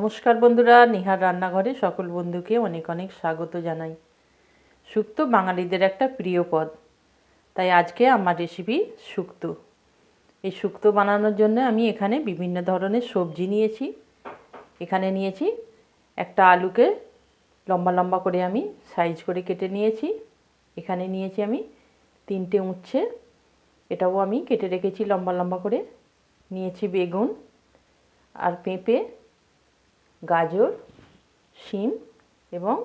নমস্কার বন্ধুরা, নিহার রান্নাঘরে সকল বন্ধুকে অনেক অনেক স্বাগত জানাই। শুক্তো বাঙালিদের একটা প্রিয় পদ, তাই আজকে আমার রেসিপি শুক্তো। এই শুক্তো বানানোর জন্য আমি এখানে বিভিন্ন ধরনের সবজি নিয়েছি। এখানে নিয়েছি একটা আলুকে লম্বা লম্বা করে আমি সাইজ করে কেটে নিয়েছি। এখানে নিয়েছি আমি 3টে উচ্ছে, এটাও আমি কেটে রেখেছি লম্বা লম্বা করে। নিয়েছি বেগুন আর পেঁপে, গাজর, শিম এবং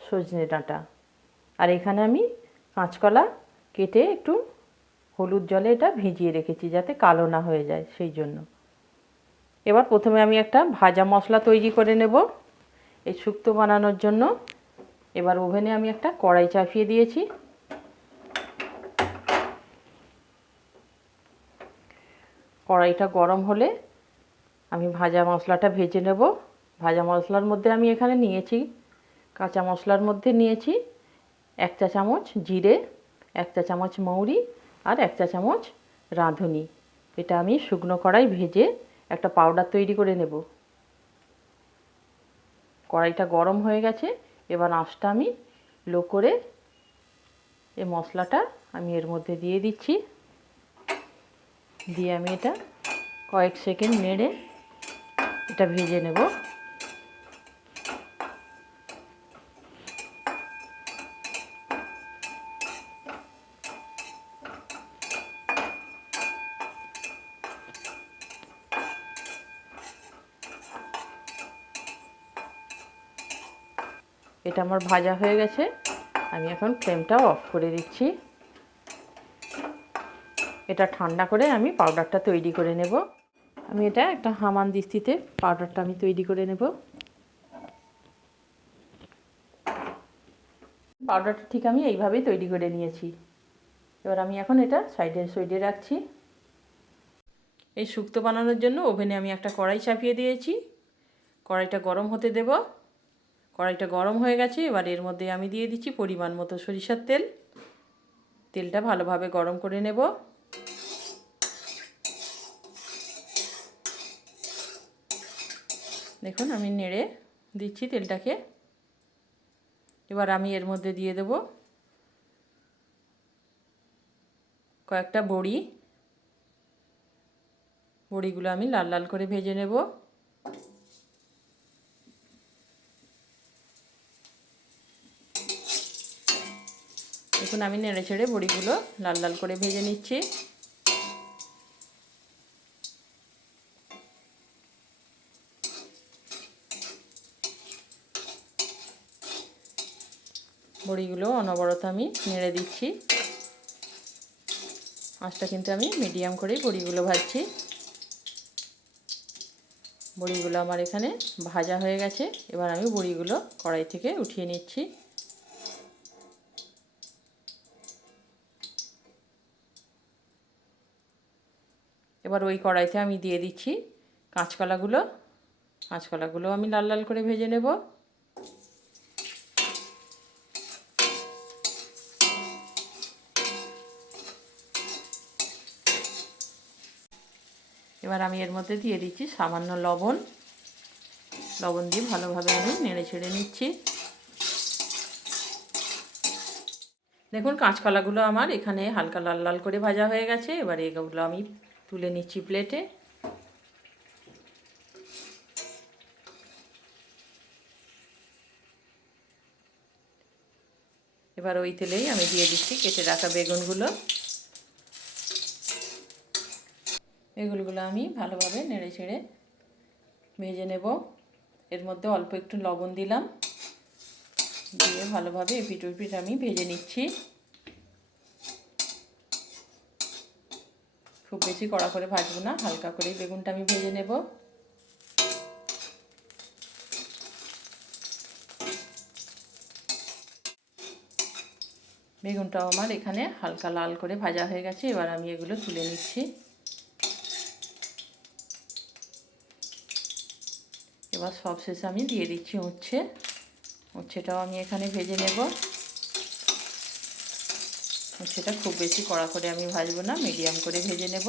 সজনে ডাঁটা। আর এখানে আমি কাঁচকলা কেটে একটু হলুদ জলে এটা ভিজিয়ে রেখেছি যাতে কালো না হয়ে যায়, সেই জন্য। এবার প্রথমে আমি একটা ভাজা মশলা তৈরি করে নেব এই শুক্তো বানানোর জন্য। এবার ওভেনে আমি একটা কড়াই চাপিয়ে দিয়েছি। কড়াইটা গরম হলে আমি ভাজা মশলাটা ভেজে নেব। ভাজা মশলার মধ্যে আমি এখানে নিয়েছি, কাঁচা মশলার মধ্যে নিয়েছি 1 চা চামচ জিরে, 1 চা চামচ মৌরি আর 1 চা চামচ রাঁধুনি। এটা আমি শুকনো কড়াই ভেজে একটা পাউডার তৈরি করে নেব। কড়াইটা গরম হয়ে গেছে, এবার আঁচটা আমি লো করে এই মশলাটা আমি এর মধ্যে দিয়ে দিচ্ছি। দিয়ে আমি এটা কয়েক সেকেন্ড নেড়ে এটা ভেজে নেব। এটা আমার ভাজা হয়ে গেছে, আমি এখন ফ্লেমটা অফ করে দিচ্ছি। এটা ঠান্ডা করে আমি পাউডারটা তৈরি করে নেব। আমি এটা একটা হামানদিস্তিতে পাউডারটা আমি তৈরি করে নেব। পাউডারটা ঠিক আমি এইভাবেই তৈরি করে নিয়েছি। এবার আমি এখন এটা সাইডে রাখছি। এই শুক্তো বানানোর জন্য ওভেনে আমি একটা কড়াই চাপিয়ে দিয়েছি। কড়াইটা গরম হতে দেব। কড়াইটা গরম হয়ে গেছে, এবার এর মধ্যে আমি দিয়ে দিচ্ছি পরিমাণ মতো সরিষার তেল। তেলটা ভালোভাবে গরম করে নেব। দেখুন আমি নেড়ে দিচ্ছি তেলটাকে। এবার আমি এর মধ্যে দিয়ে দেব কয়েকটা বড়ি। বড়িগুলো আমি লাল লাল করে ভেজে নেব। দেখুন আমি নেড়ে ছেড়ে বড়িগুলো লাল লাল করে ভেজে নিচ্ছি। বড়িগুলো অনবরত আমি নেড়ে দিচ্ছি। আঁচটা কিন্তু আমি মিডিয়াম করেই বড়িগুলো ভাজছি। বড়িগুলো আমার এখানে ভাজা হয়ে গেছে, এবার আমি বড়িগুলো কড়াই থেকে উঠিয়ে নিচ্ছি। এবার ওই কড়াইতে আমি দিয়ে দিচ্ছি কাঁচকলাগুলো। কাঁচকলাগুলো আমি লাল লাল করে ভেজে নেব। এবার আমি এর মধ্যে দিয়ে দিচ্ছি সামান্য লবণ। লবণ দিয়ে ভালোভাবে আমি নেড়ে ছেড়ে নিচ্ছি। দেখুন কাঁচকলাগুলো আমার এখানে হালকা লাল লাল করে ভাজা হয়ে গেছে। এবার এগুলো আমি তুলে নিচ্ছি প্লেটে। এবার ওই তেলেই আমি দিয়ে দিচ্ছি কেটে রাখা বেগুনগুলো। বেগুনগুলো আমি ভালোভাবে নেড়ে ছেড়ে ভেজে নেব। এর মধ্যে অল্প একটু লবণ দিলাম, দিয়ে ভালোভাবে এপিট ওপিট আমি ভেজে নিচ্ছি। খুব বেশি কড়া করে ভাজবো না, হালকা করেই বেগুনটা আমি ভেজে নেব। বেগুনটাও আমার এখানে হালকা লাল করে ভাজা হয়ে গেছে, এবার আমি এগুলো তুলে নিচ্ছি। এবার সবশেষে আমি দিয়ে দিচ্ছি উচ্ছে। উচ্ছেটাও আমি এখানে ভেজে নেব। উচ্ছেটা খুব বেশি কড়া করে আমি ভাজবো না, মিডিয়াম করে ভেজে নেব।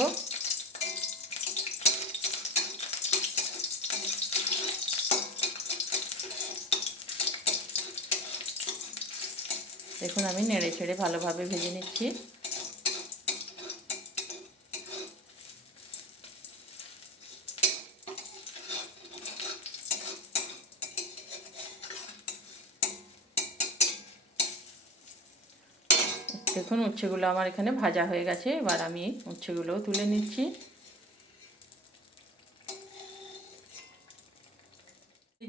দেখুন আমি নেড়ে ছেড়ে ভালোভাবে ভেজে নিচ্ছি। দেখুন উচ্ছেগুলো আমার এখানে ভাজা হয়ে গেছে। এবার আমি উচ্ছেগুলোও তুলে নিচ্ছি।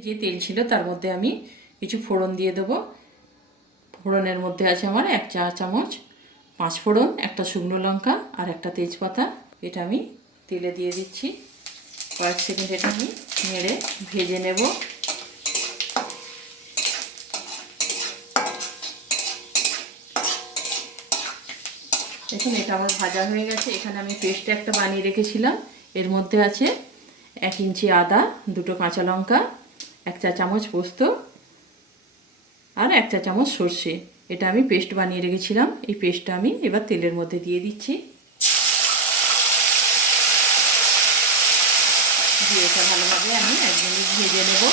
যে তেল ছিল তার মধ্যে আমি কিছু ফোড়ন দিয়ে দেবো। ফোড়নের মধ্যে আছে আমার 1 চা চামচ 5 ফোড়ন, একটা শুকনো লঙ্কা আর একটা তেজপাতা। এটা আমি তেলে দিয়ে দিচ্ছি। কয়েক সেকেন্ড এটা আমি নেড়ে ভেজে নেব। দেখুন এটা আমার ভাজা হয়ে গেছে। এখানে আমি পেস্ট একটা বানিয়ে রেখেছিলাম। এর মধ্যে আছে 1 ইঞ্চি আদা, 2টো কাঁচা লঙ্কা, 1 চা চামচ পোস্ত আর 1 চা চামচ সর্ষে। এটা আমি পেস্ট বানিয়ে রেখেছিলাম। এই পেস্টটা আমি এবার তেলের মধ্যে দিয়ে দিচ্ছি। দিয়ে এটা ভালোভাবে আমি 1 মিনিট ভেজে নেব।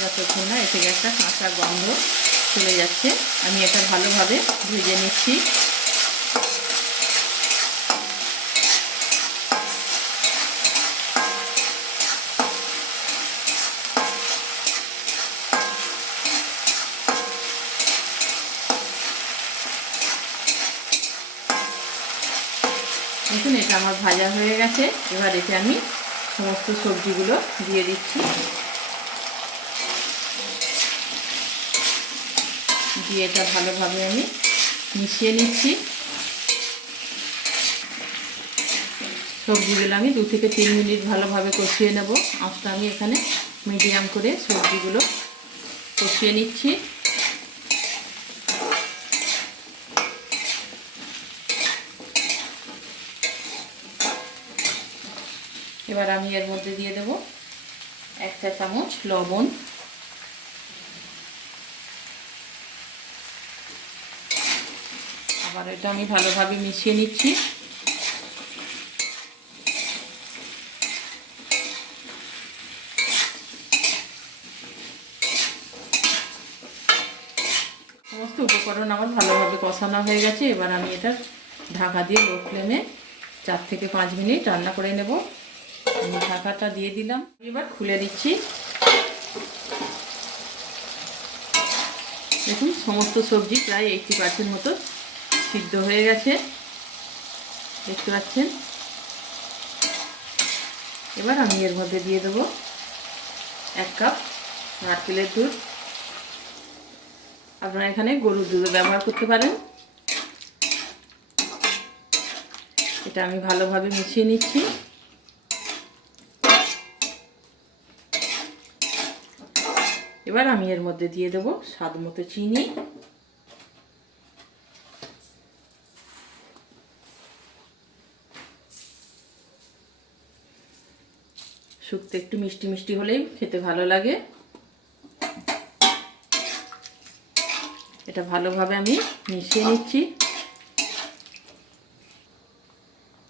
যতক্ষণ না এ থেকে একটা কাঁচা গন্ধ চলে যাচ্ছে আমি এটা ভালোভাবে ভেজে নিচ্ছি। দেখুন এটা আমার ভাজা হয়ে গেছে। এবার এতে আমি সমস্ত সবজিগুলো দিয়ে দিচ্ছি। দিয়ে এটা ভালোভাবে আমি মিশিয়ে নিচ্ছি। সবজিগুলো আমি 2 থেকে 3 মিনিট ভালোভাবে কষিয়ে নেব। আঁচটা আমি এখানে মিডিয়াম করে সবজিগুলো কষিয়ে নিচ্ছি। এবার আমি এর মধ্যে দিয়ে দেব 1 চা চামচ লবণ, আবার এটা আমি ভালোভাবে মিশিয়ে নিচ্ছি। সমস্ত উপকরণ আমার ভালোভাবে কষানো হয়ে গেছে। এবার আমি এটা ঢাকা দিয়ে লো ফ্লেমে 4 থেকে 5 মিনিট রান্না করে নেব। আমি ঢাকাটা দিয়ে দিলাম। এবার খুলে দিচ্ছি। দেখুন সমস্ত সবজি প্রায় 80% মতো সিদ্ধ হয়ে গেছে, দেখতে পাচ্ছেন। এবার আমি এর মধ্যে দিয়ে দেবো 1 কাপ নারকেলের দুধ। আপনারা এখানে গরুর দুধও ব্যবহার করতে পারেন। এটা আমি ভালোভাবে মিশিয়ে নিচ্ছি। এবার আমি এর মধ্যে দিয়ে দেবো স্বাদ মতো চিনি। শুক্তো একটু মিষ্টি মিষ্টি হলেই খেতে ভালো লাগে। এটা ভালোভাবে আমি মিশিয়ে নিচ্ছি।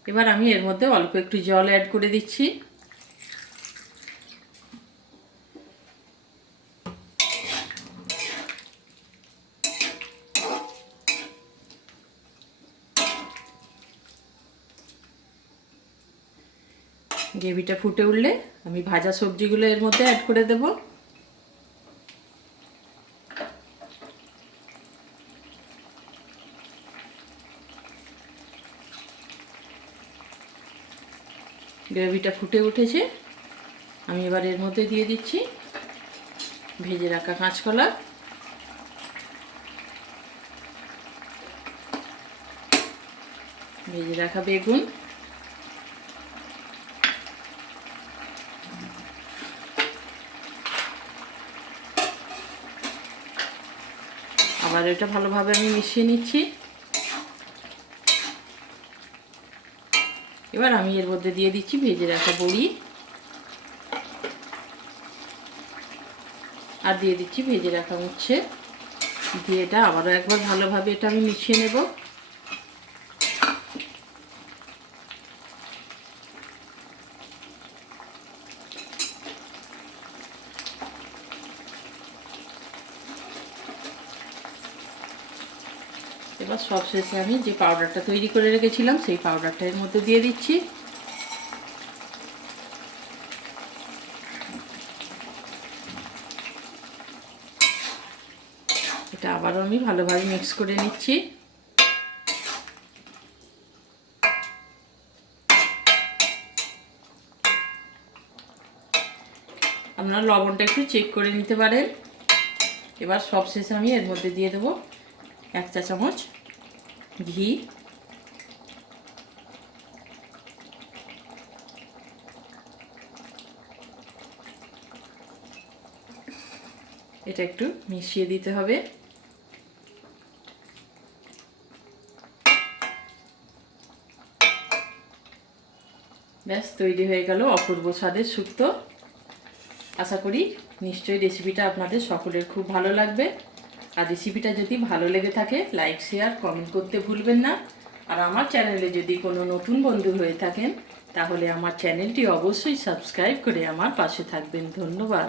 এবার আমি এর মধ্যে অল্প একটু জল অ্যাড করে দিচ্ছি। গ্রেভিটা ফুটে উঠলে আমি ভাজা সবজিগুলো এর মধ্যে অ্যাড করে দেব। গ্রেভিটা ফুটে উঠেছে। আমি এবার এর মধ্যে দিয়ে দিচ্ছি ভেজে রাখা কাঁচকলা, ভেজে রাখা বেগুন, আবার এটা ভালোভাবে আমি মিশিয়ে নিচ্ছি। এবার আমি এর মধ্যে দিয়ে দিচ্ছি ভেজে রাখা বড়ি আর দিয়ে দিচ্ছি ভেজে রাখা উচ্ছে। দিয়ে এটা আবারও একবার ভালোভাবে এটা আমি মিশিয়ে নেব। সবশেষে আমি যে পাউডারটা তৈরি করে রেখেছিলাম সেই পাউডারটা এর মধ্যে দিয়ে দিচ্ছি। এটা আবারও আমি ভালোভাবে মিক্স করে নিচ্ছি। আপনারা লবণটা একটু চেক করে নিতে পারেন। এবার সবশেষে আমি এর মধ্যে দিয়ে দেবো 1 চা চামচ ঘি। এটা একটু মিশিয়ে দিতে হবে। ব্যাস তৈরি হয়ে গেল অপূর্ব স্বাদের শুক্তো। আশা করি নিশ্চয়ই রেসিপিটা আপনাদের সকলের খুব ভালো লাগবে। আর রেসিপিটা যদি ভালো লেগে থাকে লাইক শেয়ার কমেন্ট করতে ভুলবেন না। আর আমার চ্যানেলে যদি কোনো নতুন বন্ধু হয়ে থাকেন তাহলে আমার চ্যানেলটি অবশ্যই সাবস্ক্রাইব করে আমার পাশে থাকবেন। ধন্যবাদ।